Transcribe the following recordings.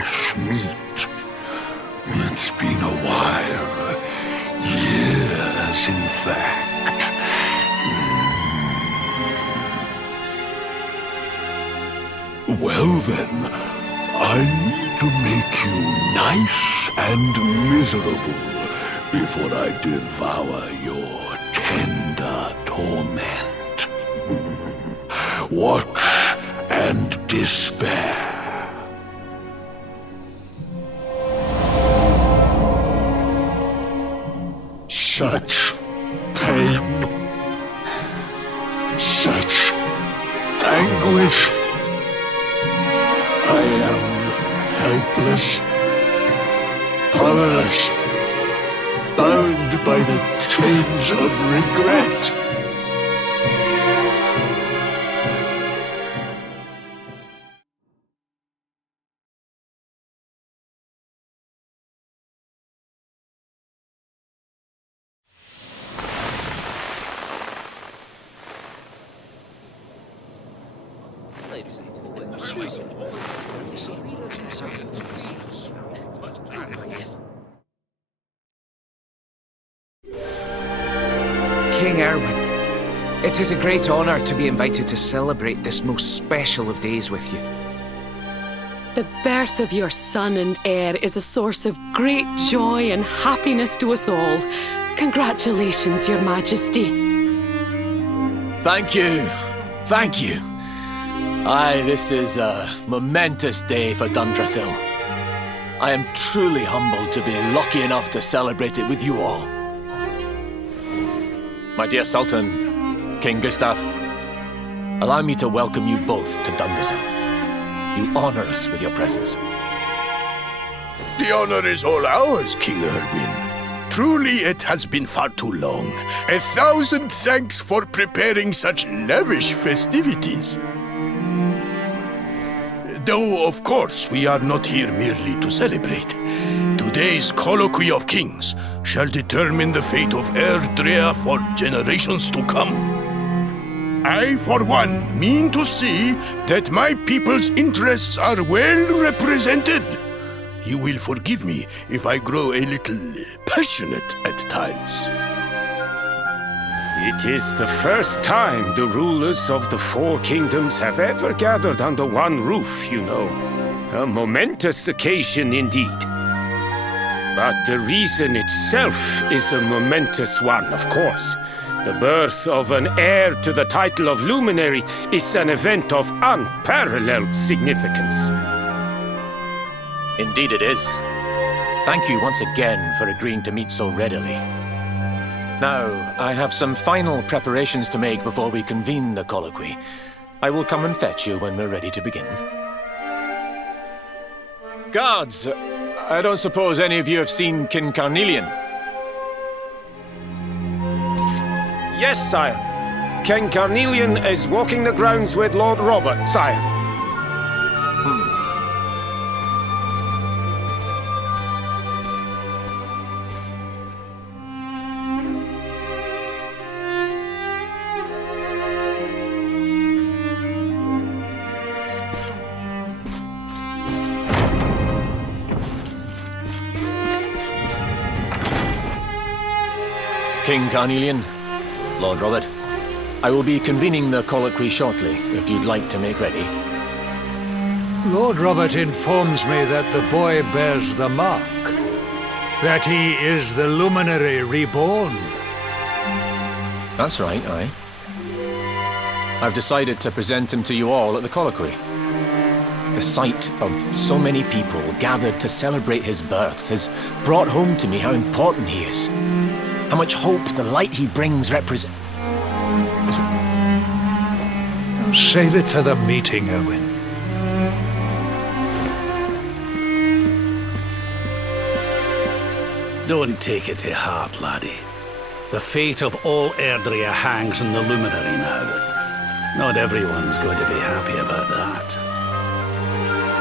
fresh meat. It's been a while. Years, in fact. Well then, I need to make you nice and miserable before I devour your tender torment. Watch and despair. Such pain, such anguish. I am helpless, powerless, bound by the chains of regret. King Erwin, it is a great honor to be invited to celebrate this most special of days with you. The birth of your son and heir is a source of great joy and happiness to us all. Congratulations, Your Majesty. Thank you. Thank you. Aye, this is a momentous day for Dundrasil. I am truly humbled to be lucky enough to celebrate it with you all. My dear Sultan, King Gustav, allow me to welcome you both to Dundrasil. You honor us with your presence. The honor is all ours, King Erwin. Truly, it has been far too long. 1,000 thanks for preparing such lavish festivities. Though, of course, we are not here merely to celebrate. Today's Colloquy of Kings shall determine the fate of Erdrea for generations to come. I, for one, mean to see that my people's interests are well represented. You will forgive me if I grow a little passionate at times. It is the first time the rulers of the Four Kingdoms have ever gathered under one roof, you know. A momentous occasion indeed. But the reason itself is a momentous one, of course. The birth of an heir to the title of Luminary is an event of unparalleled significance. Indeed it is. Thank you once again for agreeing to meet so readily. Now, I have some final preparations to make before we convene the colloquy. I will come and fetch you when we're ready to begin. Guards, I don't suppose any of you have seen King Carnelian? Yes, sire. King Carnelian is walking the grounds with Lord Robert, sire. King Carnelian, Lord Robert, I will be convening the colloquy shortly, if you'd like to make ready. Lord Robert informs me that the boy bears the mark. That he is the Luminary reborn. That's right, aye. I've decided to present him to you all at the colloquy. The sight of so many people gathered to celebrate his birth has brought home to me how important he is. How much hope the light he brings represents. Save it for the meeting, Owen. Don't take it to heart, laddie. The fate of all Erdrea hangs on the Luminary now. Not everyone's going to be happy about that.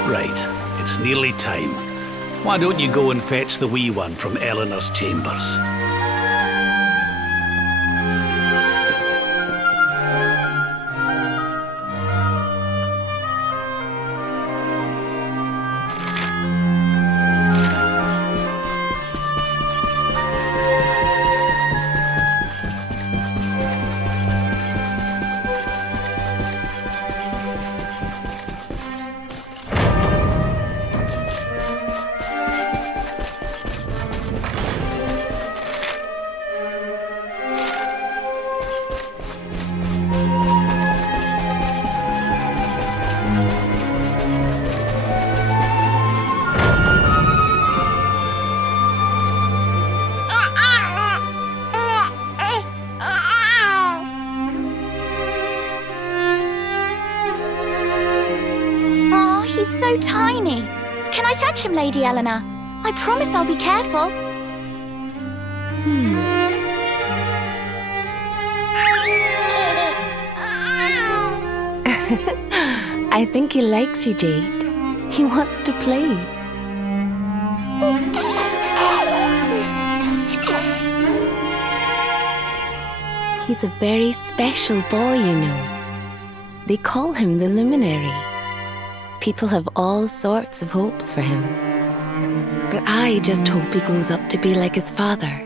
Right, it's nearly time. Why don't you go and fetch the wee one from Eleanor's chambers? touch him, Lady Eleanor. I promise I'll be careful. I think he likes you, Jade. He wants to play. He's a very special boy, you know. They call him the Luminary. People have all sorts of hopes for him. But I just hope he grows up to be like his father,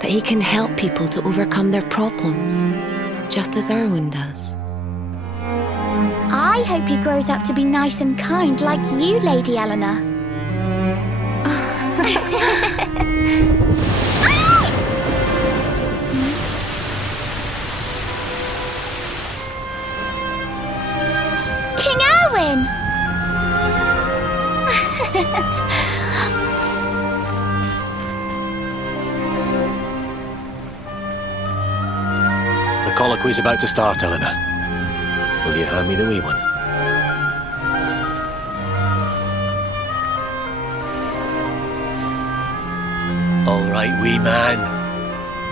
that he can help people to overcome their problems, just as Erwin does. I hope he grows up to be nice and kind like you, Lady Eleanor. King Erwin! The colloquy's about to start, Eleanor. Will you hand me the wee one? All right, wee man.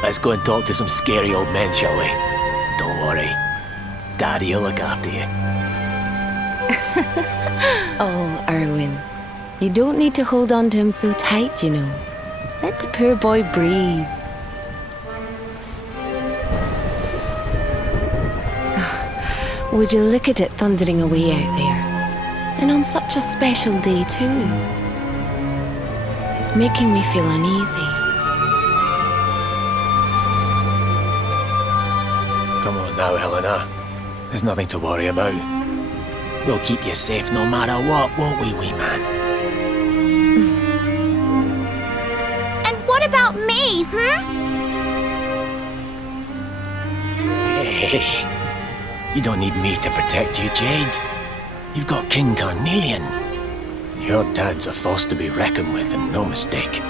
Let's go and talk to some scary old men, shall we? Don't worry. Daddy will look after you. Oh, Erwin. You don't need to hold on to him so tight, you know. Let the poor boy breathe. Would you look at it thundering away out there? And on such a special day, too. It's making me feel uneasy. Come on now, Eleanor. There's nothing to worry about. We'll keep you safe no matter what, won't we, wee man? And what about me, Hey, you don't need me to protect you, Jade. You've got King Carnelian. Your dad's a force to be reckoned with, and no mistake.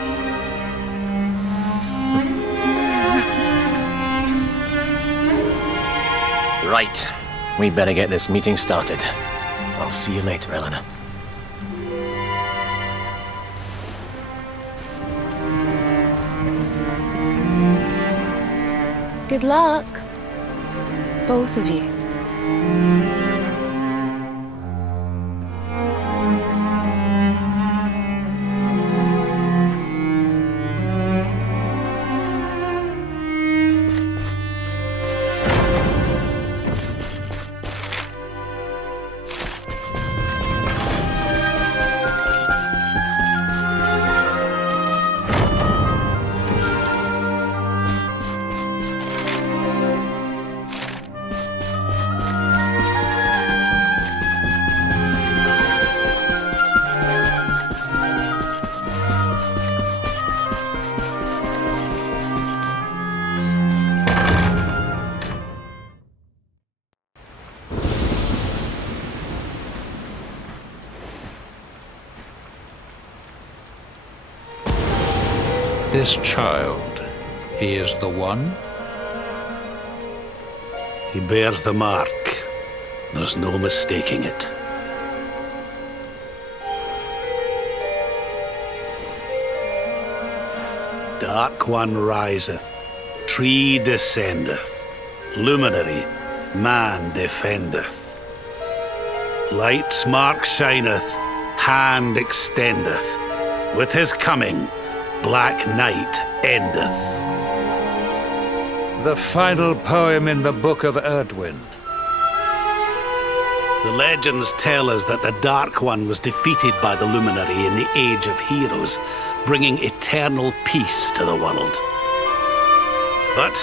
Right. We better get this meeting started. I'll see you later, Eleanor. Good luck, both of you. This child, he is the one? He bears the mark. There's no mistaking it. Dark One riseth, tree descendeth, luminary, man defendeth. Light's mark shineth, hand extendeth. With his coming, black night endeth. The final poem in the Book of Erdwin. The legends tell us that the Dark One was defeated by the Luminary in the Age of Heroes, bringing eternal peace to the world. But,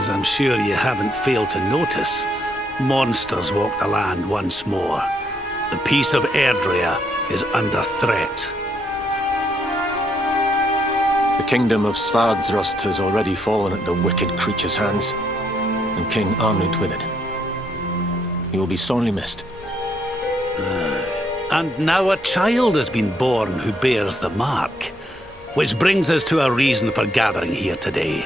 as I'm sure you haven't failed to notice, monsters walk the land once more. The peace of Erdrea is under threat. The kingdom of Svardsrust has already fallen at the wicked creature's hands, and King Arnund with it. He will be sorely missed. And now a child has been born who bears the mark. Which brings us to a reason for gathering here today.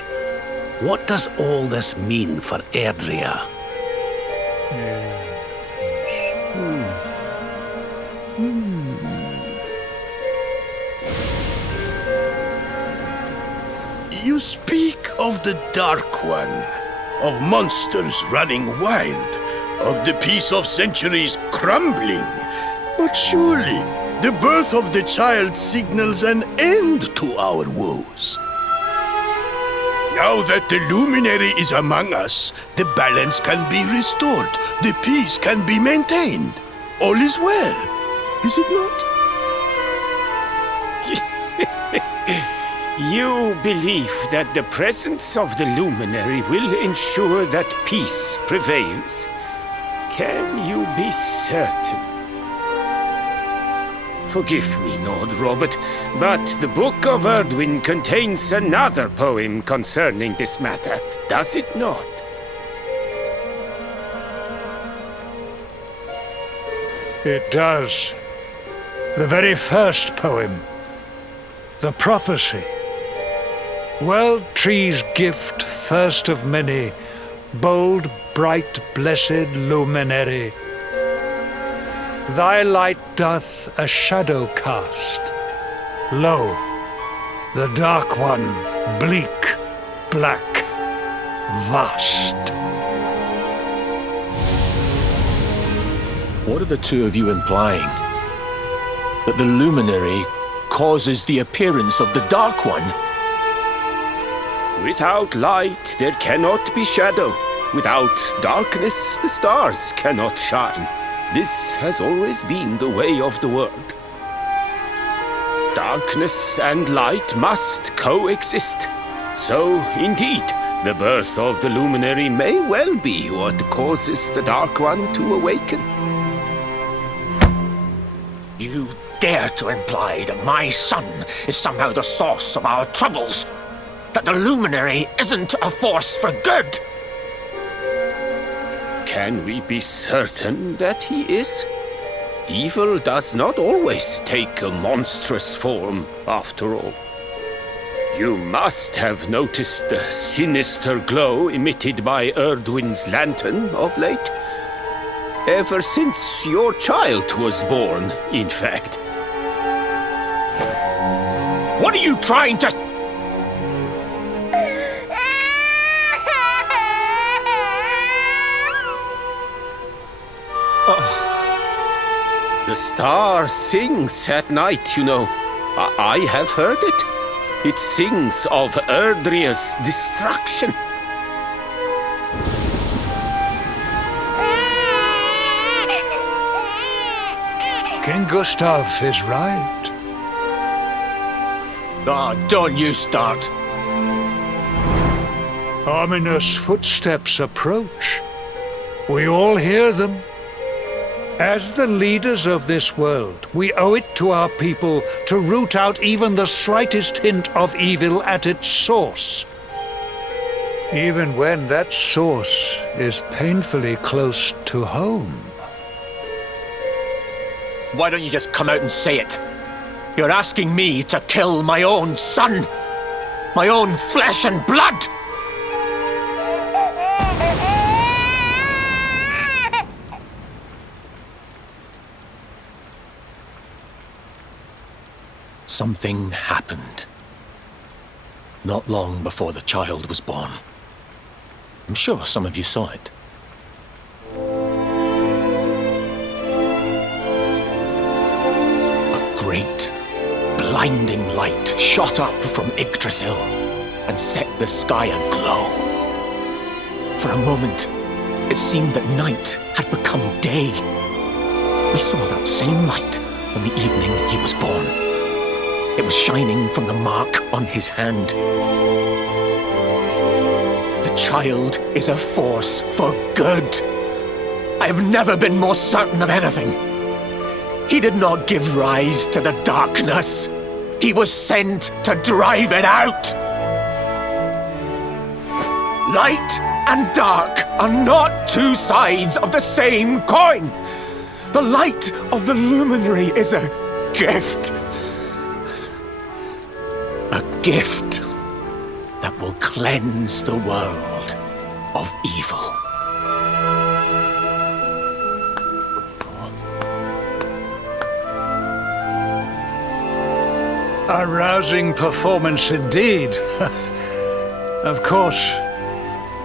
What does all this mean for Erdrea? You speak of the Dark One, of monsters running wild, of the peace of centuries crumbling. But surely, the birth of the child signals an end to our woes. Now that the luminary is among us, the balance can be restored, the peace can be maintained. All is well, is it not? You believe that the presence of the luminary will ensure that peace prevails. Can you be certain? Forgive me, Lord Robert, but the Book of Erdwin contains another poem concerning this matter, does it not? It does. The very first poem. The prophecy. World tree's gift, first of many, bold, bright, blessed luminary. Thy light doth a shadow cast. Lo, the Dark One, bleak, black, vast. What are the two of you implying? That the luminary causes the appearance of the Dark One? Without light, there cannot be shadow. Without darkness, the stars cannot shine. This has always been the way of the world. Darkness and light must coexist. So, indeed, the birth of the luminary may well be what causes the Dark One to awaken. You dare to imply that my son is somehow the source of our troubles? That the luminary isn't a force for good? Can we be certain that he is? Evil does not always take a monstrous form, after all. You must have noticed the sinister glow emitted by Erdwin's lantern of late. Ever since your child was born, in fact. What are you trying to... The star sings at night, you know. I have heard it. It sings of Erdria's destruction. King Gustav is right. Ah, don't you start. Ominous footsteps approach. We all hear them. As the leaders of this world, we owe it to our people to root out even the slightest hint of evil at its source. Even when that source is painfully close to home. Why don't you just come out and say it? You're asking me to kill my own son. My own flesh and blood. Something happened. Not long before the child was born. I'm sure some of you saw it. A great, blinding light shot up from Yggdrasil and set the sky aglow. For a moment, it seemed that night had become day. We saw that same light on the evening he was born. It was shining from the mark on his hand. The child is a force for good. I have never been more certain of anything. He did not give rise to the darkness. He was sent to drive it out. Light and dark are not two sides of the same coin. The light of the luminary is a gift. A gift that will cleanse the world of evil. A rousing performance indeed. Of course,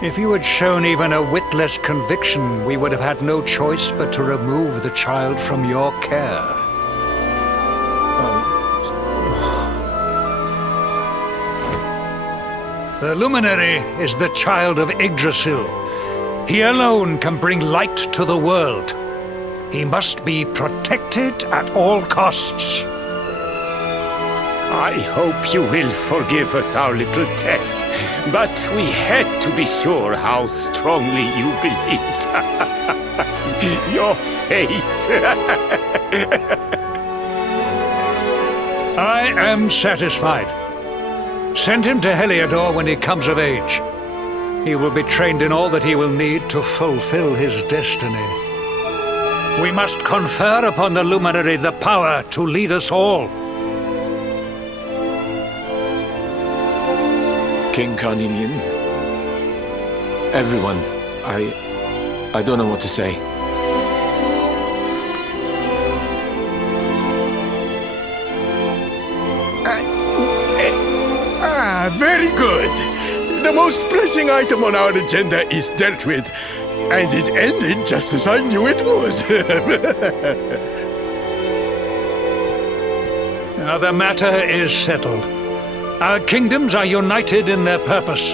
if you had shown even a witless conviction, we would have had no choice but to remove the child from your care. The Luminary is the child of Yggdrasil. He alone can bring light to the world. He must be protected at all costs. I hope you will forgive us our little test, but we had to be sure how strongly you believed. Your face. I am satisfied. Send him to Heliodor when he comes of age. He will be trained in all that he will need to fulfill his destiny. We must confer upon the Luminary the power to lead us all. King Carnelian, everyone, I don't know what to say. Very good. The most pressing item on our agenda is dealt with, and it ended just as I knew it would. Now the matter is settled. Our kingdoms are united in their purpose.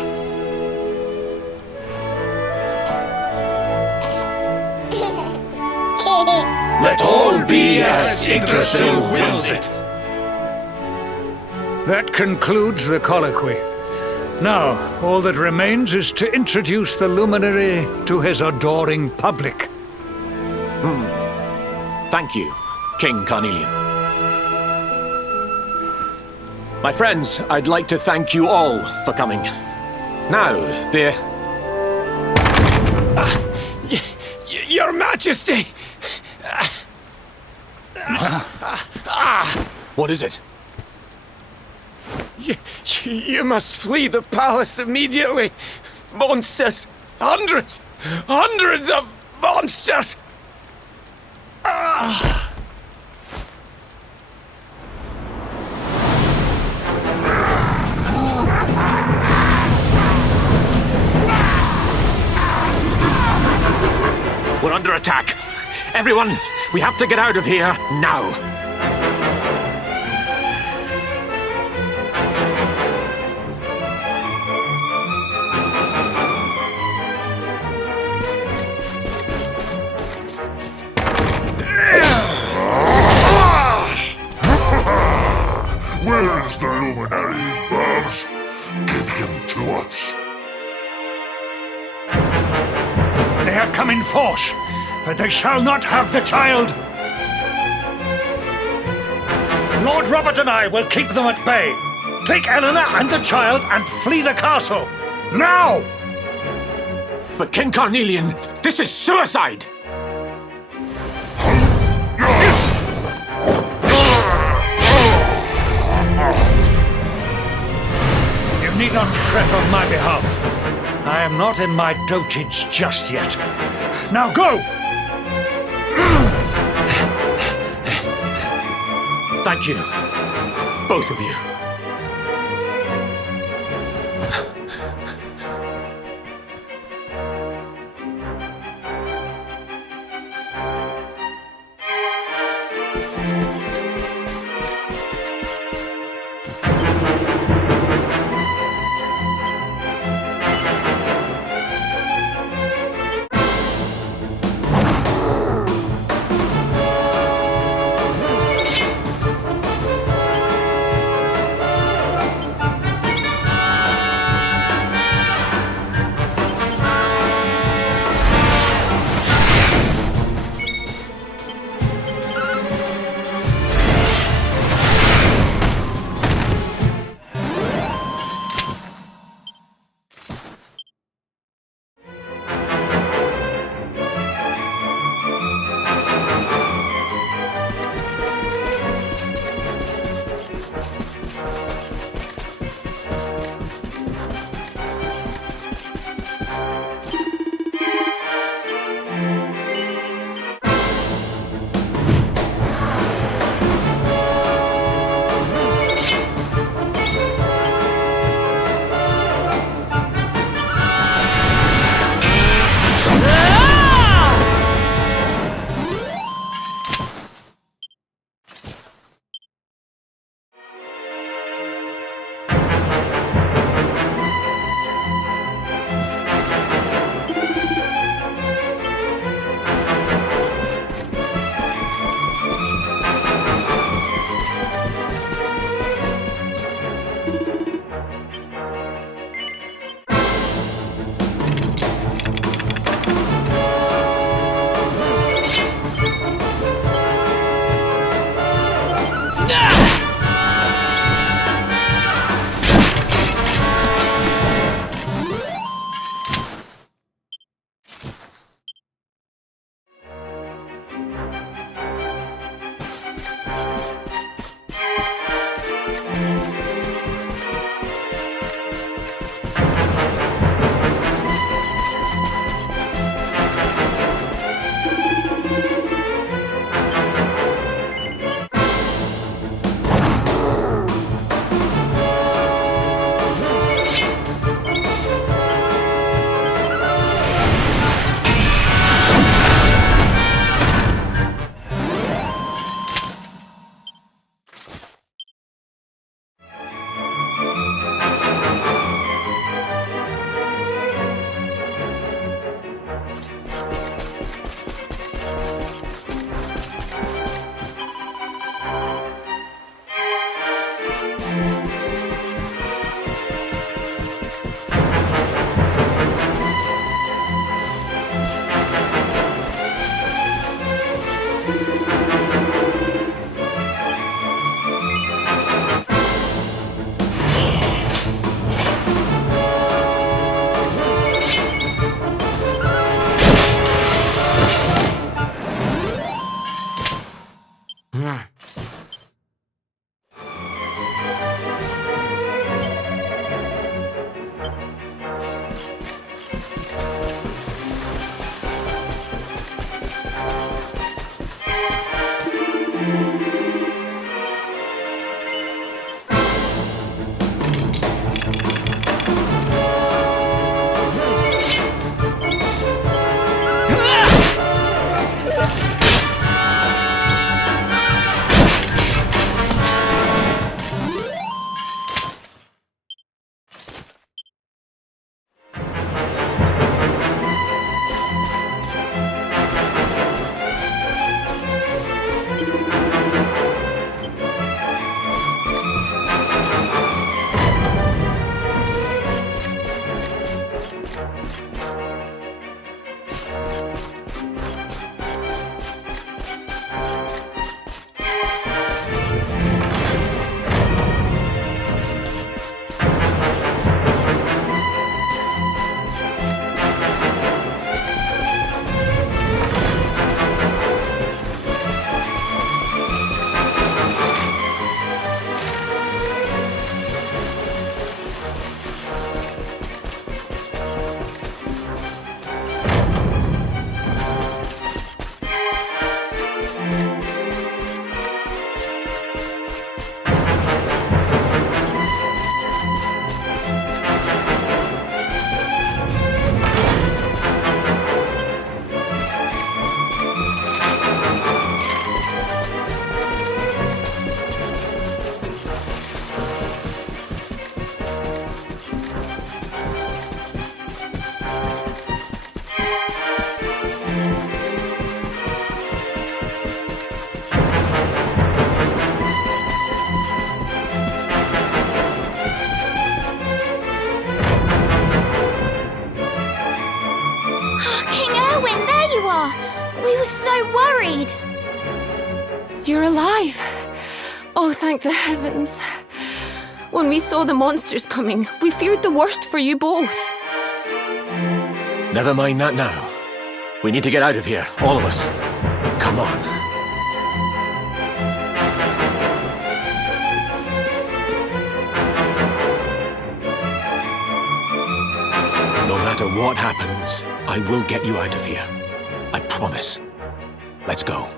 Let all be as Yggdrasil wills it. That concludes the colloquy. Now, all that remains is to introduce the Luminary to his adoring public. Thank you, King Carnelian. My friends, I'd like to thank you all for coming. Now, Your Majesty! what is it? You must flee the palace immediately. Monsters! Hundreds of monsters! We're under attack. Everyone, we have to get out of here now. Where is the Luminary, Babs? Give him to us. They have come in force, but they shall not have the child. Lord Robert and I will keep them at bay. Take Eleanor and the child and flee the castle. Now! But King Carnelian, this is suicide! You need not fret on my behalf. I am not in my dotage just yet. Now go! Thank you, both of you. was so worried. You're alive. Oh, thank the heavens. When we saw the monsters coming, we feared the worst for you both. Never mind that now. We need to get out of here, all of us. Come on. No matter what happens, I will get you out of here. I promise. Let's go.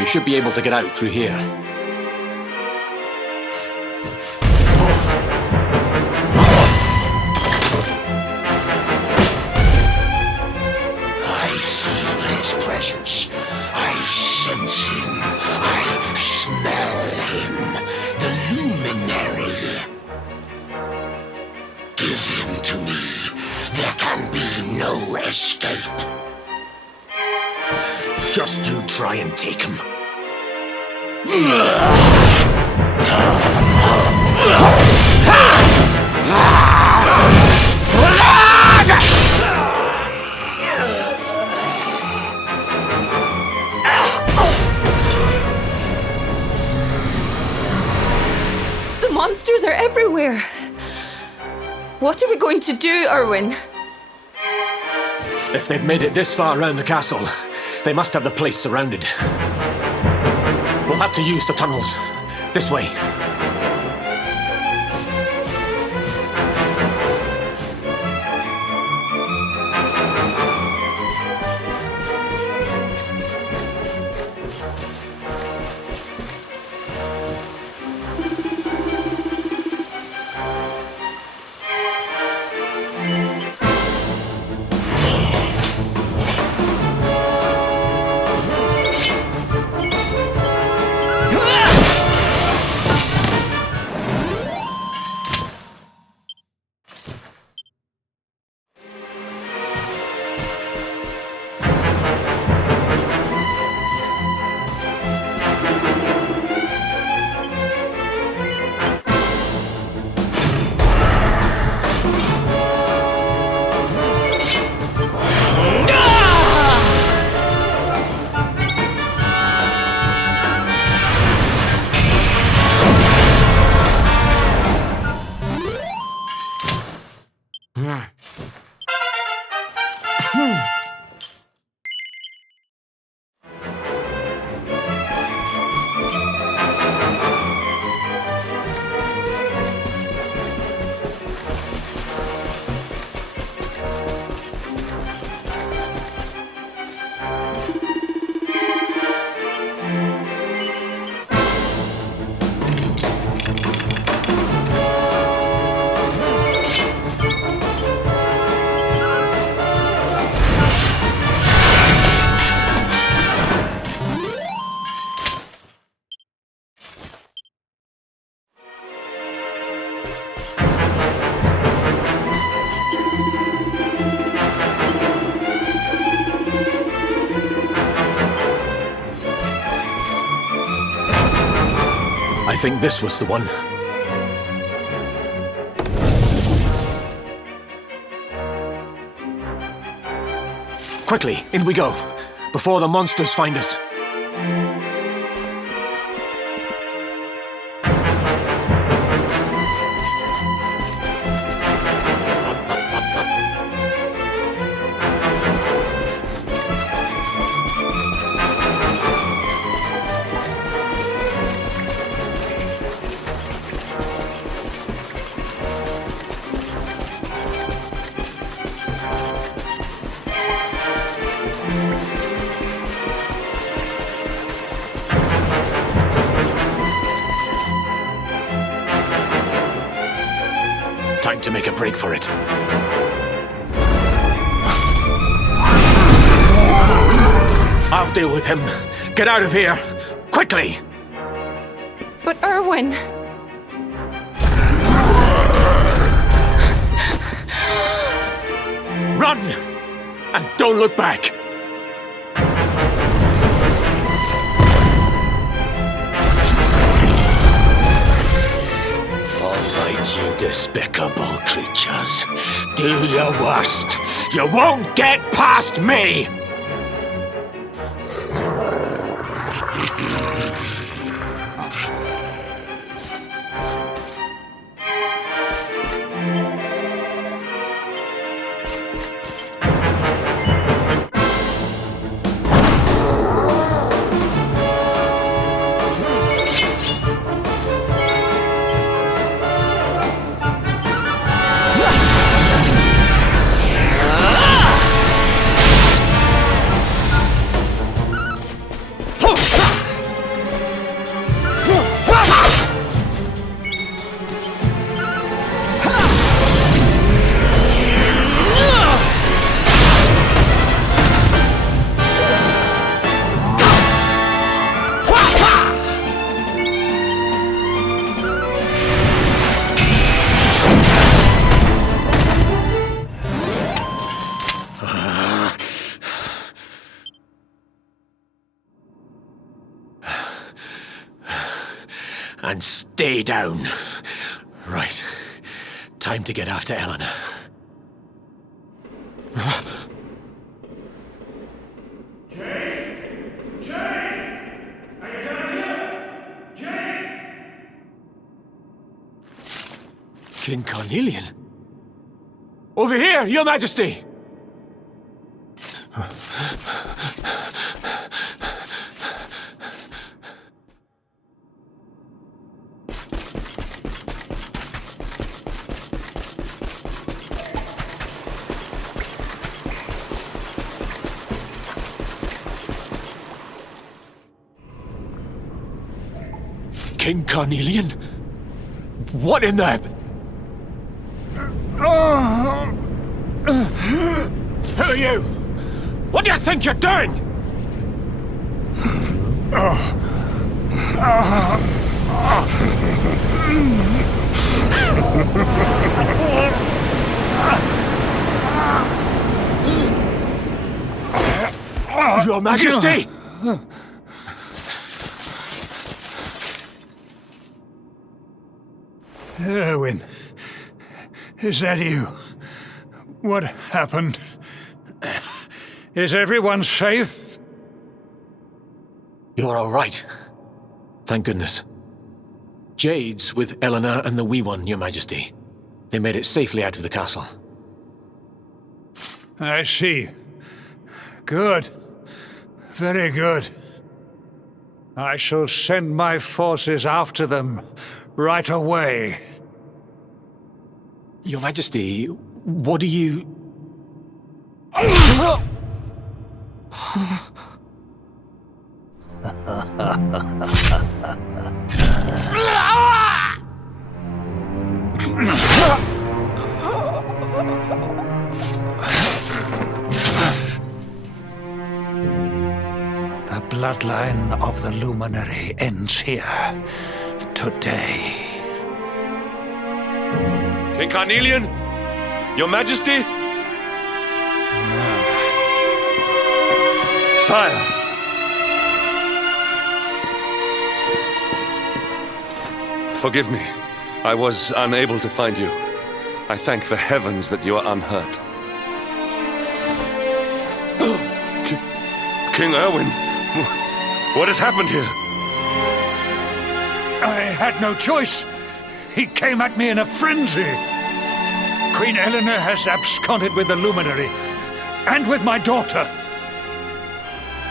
We should be able to get out through here. I feel his presence. I sense him. I smell him. The luminary. Give him to me. There can be no escape. Just you try and take him. The monsters are everywhere. What are we going to do, Erwin? If they've made it this far around the castle, they must have the place surrounded. We'll have to use the tunnels. This way. I think this was the one. Quickly, in we go, before the monsters find us. Time to make a break for it. I'll deal with him. Get out of here. Quickly! But Erwin... Run! And don't look back! All right, you despicable creatures. Do your worst. You won't get past me! And stay down. Right. Time to get after Eleanor. King Carnelian? Over here, Your Majesty! King Carnelian? What in the... Who are you? What do you think you're doing? Your Majesty! Erwin, is that you? What happened? Is everyone safe? You're all right. Thank goodness. Jade's with Eleanor and the wee one, Your Majesty. They made it safely out of the castle. I see. Good. Very good. I shall send my forces after them right away. Your Majesty, what do you... The bloodline of the Luminary ends here today. King Carnelian? Your Majesty? Sire. Forgive me. I was unable to find you. I thank the heavens that you are unhurt. King Erwin, what has happened here? I had no choice. He came at me in a frenzy. Queen Eleanor has absconded with the Luminary, and with my daughter.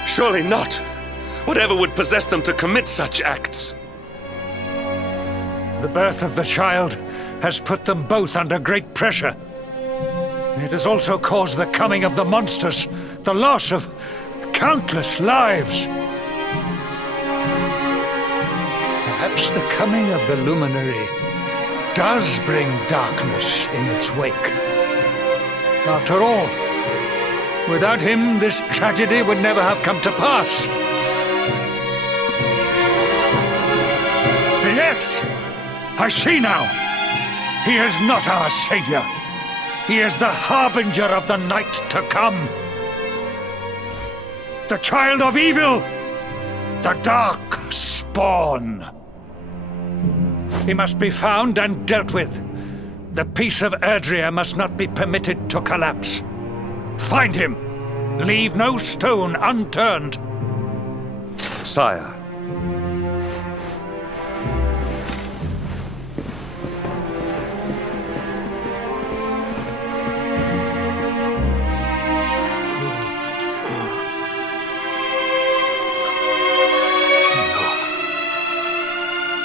Surely not. Whatever would possess them to commit such acts? The birth of the child has put them both under great pressure. It has also caused the coming of the monsters, the loss of countless lives. Perhaps the coming of the Luminary does bring darkness in its wake. After all, Without him, this tragedy would never have come to pass. Yes! I see now. He is not our savior. He is the harbinger of the night to come. The child of evil. The dark spawn. He must be found and dealt with. The peace of Erdrea must not be permitted to collapse. Find him. Leave no stone unturned. Sire.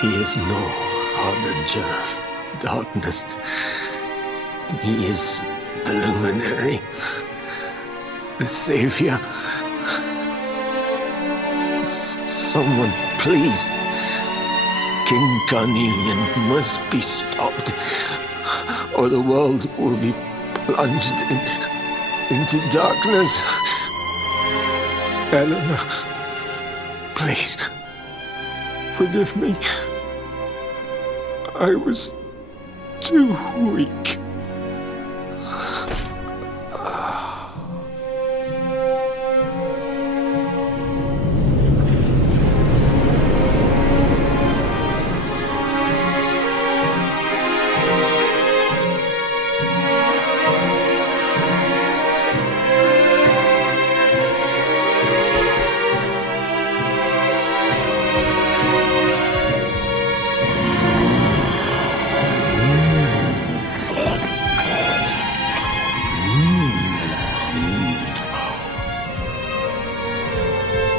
He is no harbinger of darkness. He is the luminary, the savior. Someone, please. King Carnelian must be stopped, or the world will be plunged into darkness. Eleanor, please, forgive me. I was too weak.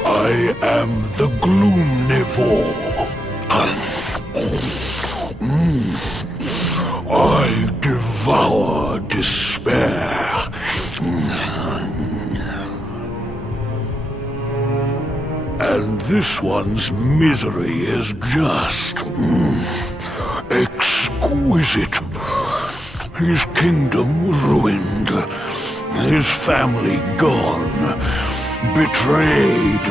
I am the Gloomnivore. I devour despair. And this one's misery is just exquisite. His kingdom ruined, his family gone, betrayed,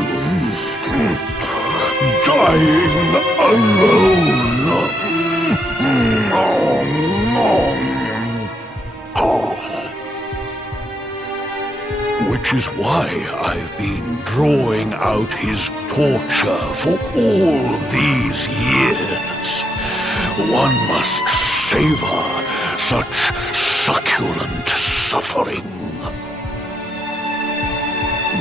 dying alone. Which is why I've been drawing out his torture for all these years. One must savor such succulent suffering.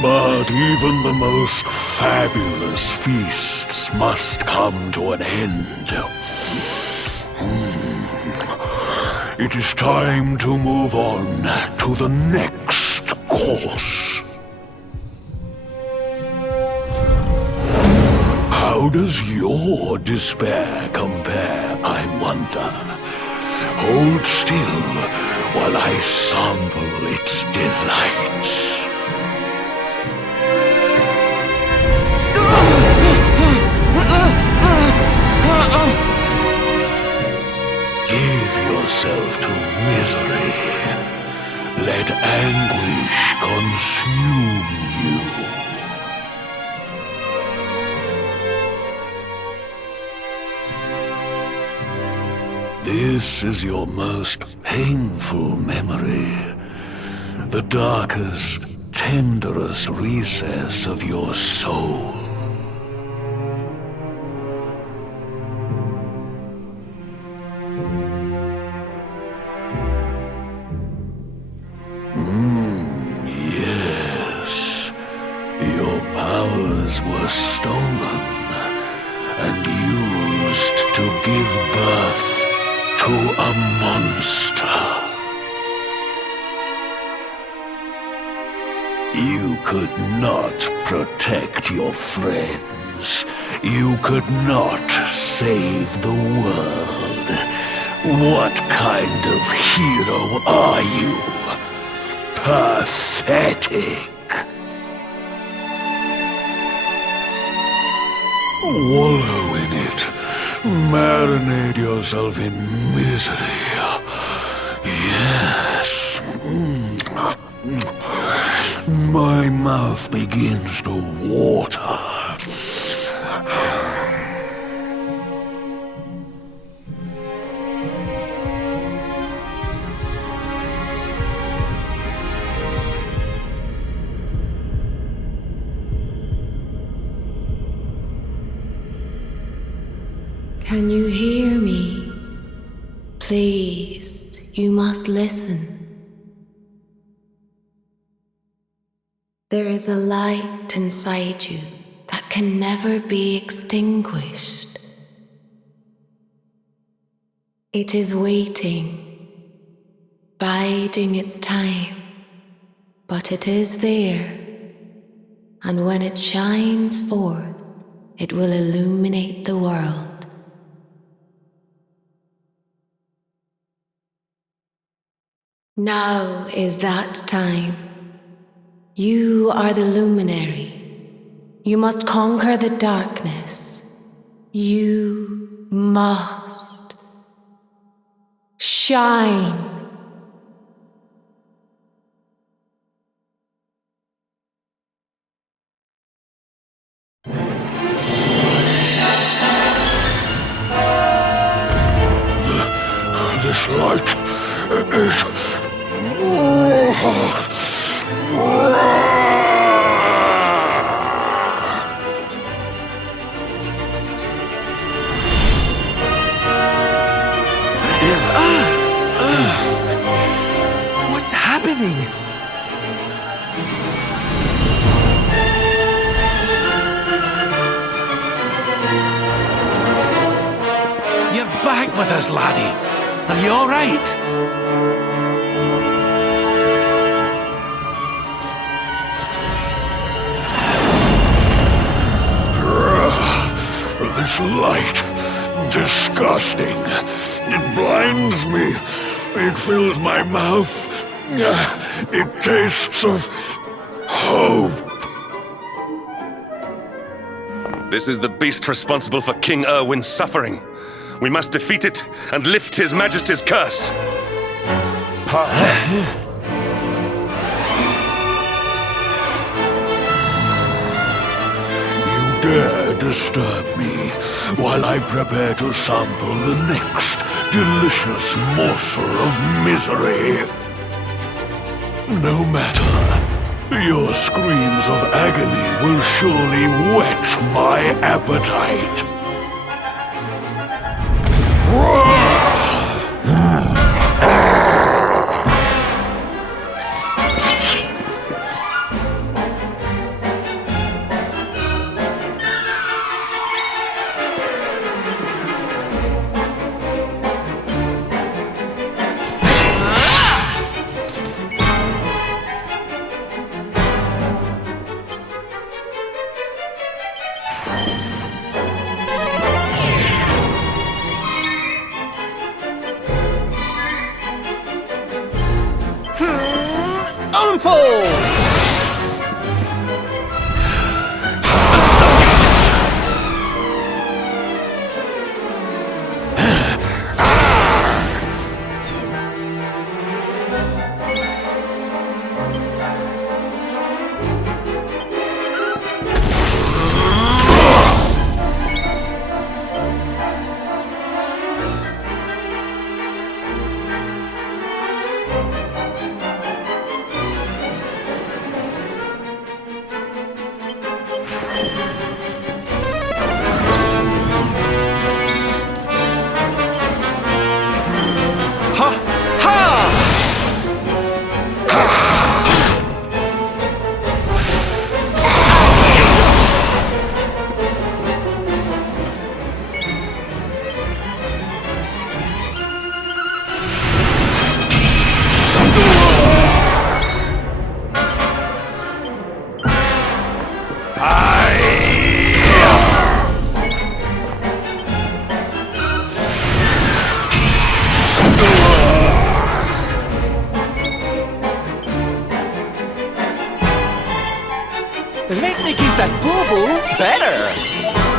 But even the most fabulous feasts must come to an end. It is time to move on to the next course. How does your despair compare, I wonder? Hold still while I sample its delights. Give yourself to misery. Let anguish consume you. This is your most painful memory. The darkest, tenderest recess of your soul. Yes. Your powers were stolen and used to give birth to a monster. You could not protect your friends. You could not save the world. What kind of hero are you? Pathetic. Wallow in it. Marinate yourself in misery. Yes. My mouth begins to water. Can you hear me? Please, you must listen. There is a light inside you that can never be extinguished. It is waiting, biding its time, but it is there, and when it shines forth, it will illuminate the world. Now is that time. You are the luminary. You must conquer the darkness. You must shine. This light is... What's happening? You're back with us, laddie. Are you all right? This light, disgusting. It blinds me. It fills my mouth. It tastes of hope. This is the beast responsible for King Erwin's suffering. We must defeat it and lift His Majesty's curse. You dare disturb me while I prepare to sample the next delicious morsel of misery. No matter, your screams of agony will surely whet my appetite.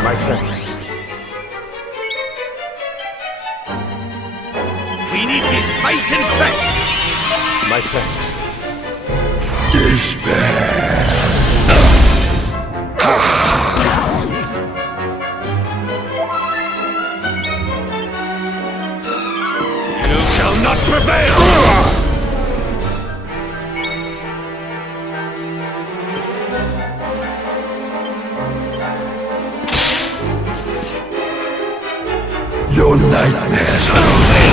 My friends. We need to fight and fight! My friends. Despair. You shall not prevail! Your nightmares are vain.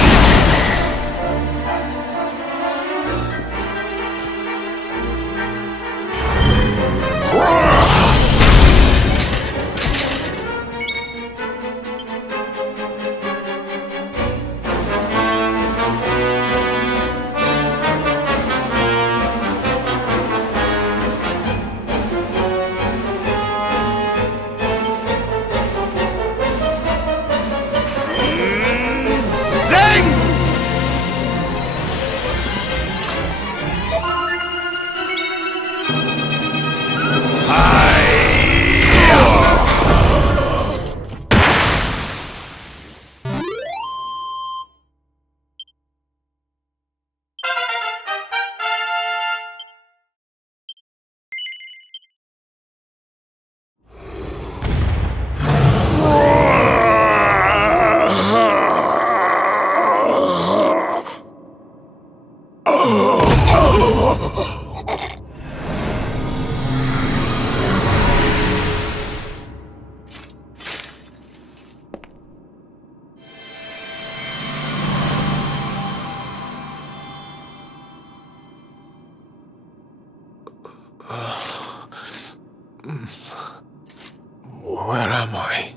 Where am I?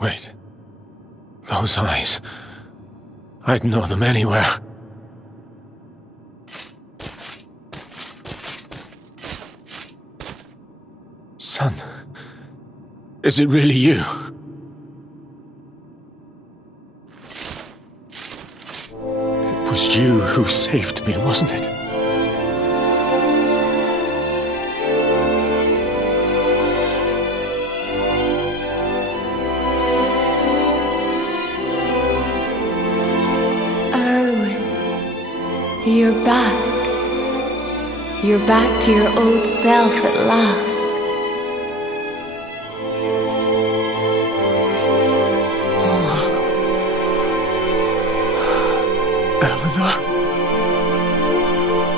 Wait. Those eyes. I'd know them anywhere. Son. Is it really you? It was you who saved me, wasn't it? You're back. You're back to your old self at last. Eleanor?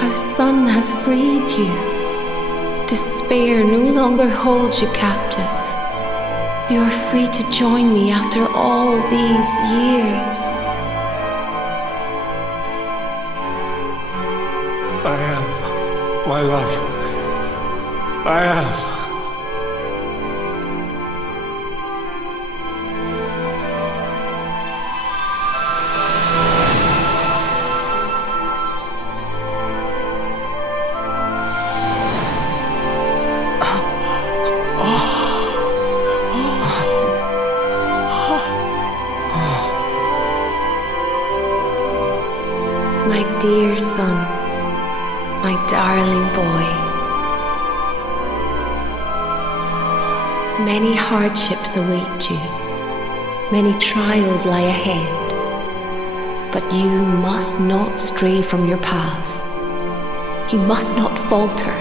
Our son has freed you. Despair no longer holds you captive. You are free to join me after all these years. I am, my love. I am. My dear son. My darling boy. Many hardships await you. Many trials lie ahead. But you must not stray from your path. You must not falter.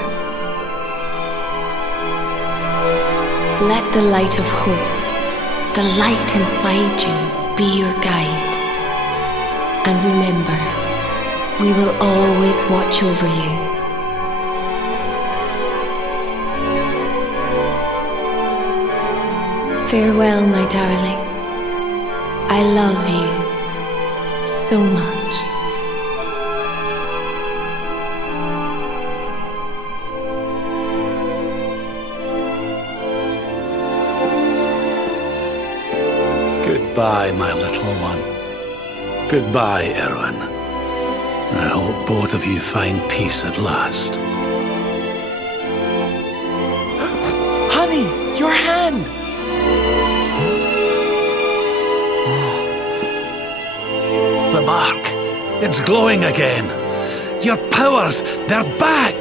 Let the light of hope, the light inside you, be your guide. And remember, we will always watch over you. Farewell, my darling. I love you so much. Goodbye, my little one. Goodbye, Erwin. I hope both of you find peace at last. Honey, your hand! The mark. It's glowing again. Your powers, they're back!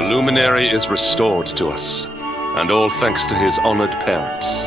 The luminary is restored to us, and all thanks to his honored parents.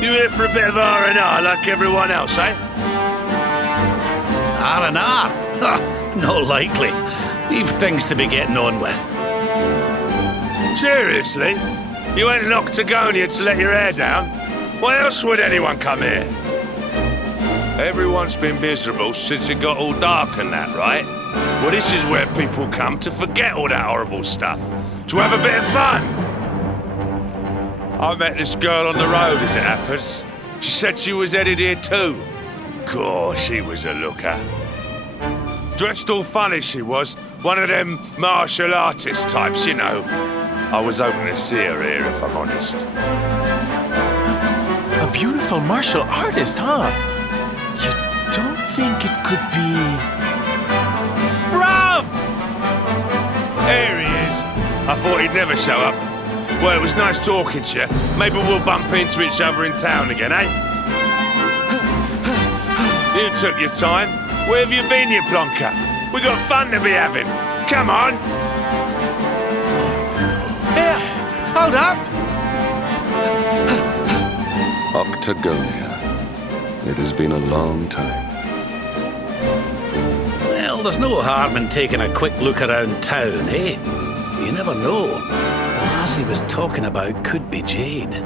You here for a bit of R&R like everyone else, eh? R&R? Not likely. We've things to be getting on with. Seriously? You went in Octagonia to let your hair down? Why else would anyone come here? Everyone's been miserable since it got all dark and that, right? Well, this is where people come to forget all that horrible stuff. To have a bit of fun. I met this girl on the road, as it happens. She said she was headed here too. Gosh, she was a looker. Dressed all funny, she was. One of them martial artist types, you know. I was hoping to see her here, if I'm honest. A beautiful martial artist, huh? You don't think it could be... Bruv! There he is. I thought he'd never show up. Well, it was nice talking to you. Maybe we'll bump into each other in town again, eh? You took your time. Where have you been, you plonker? We got fun to be having. Come on. Here, hold up. Octagonia. It has been a long time. Well, there's no harm in taking a quick look around town, eh? You never know. The lass he was talking about could be Jade.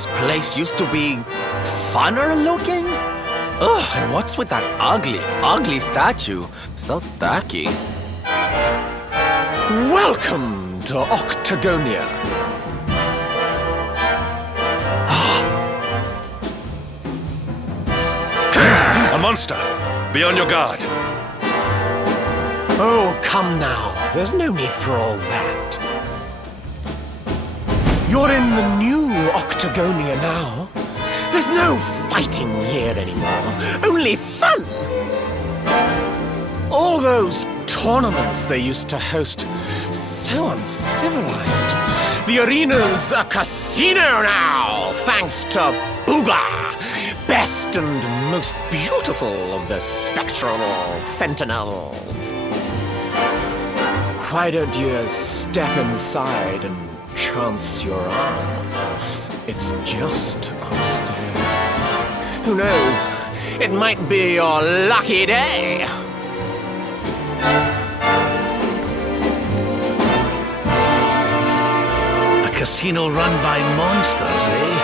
This place used to be funner looking? Ugh, and what's with that ugly statue? So tacky. Welcome to Octagonia. A monster! Be on your guard. Oh, come now. There's no need for all that. You're in the new Octagonia now. There's no fighting here anymore. Only fun! All those tournaments they used to host, so uncivilized. The arena's a casino now, thanks to Booga, best and most beautiful of the spectral sentinels. Why don't you step inside and chance your arm? It's just upstairs. Who knows? It might be your lucky day. A casino run by monsters, eh?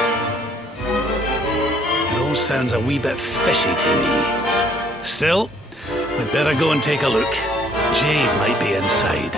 It all sounds a wee bit fishy to me. Still, we'd better go and take a look. Jade might be inside.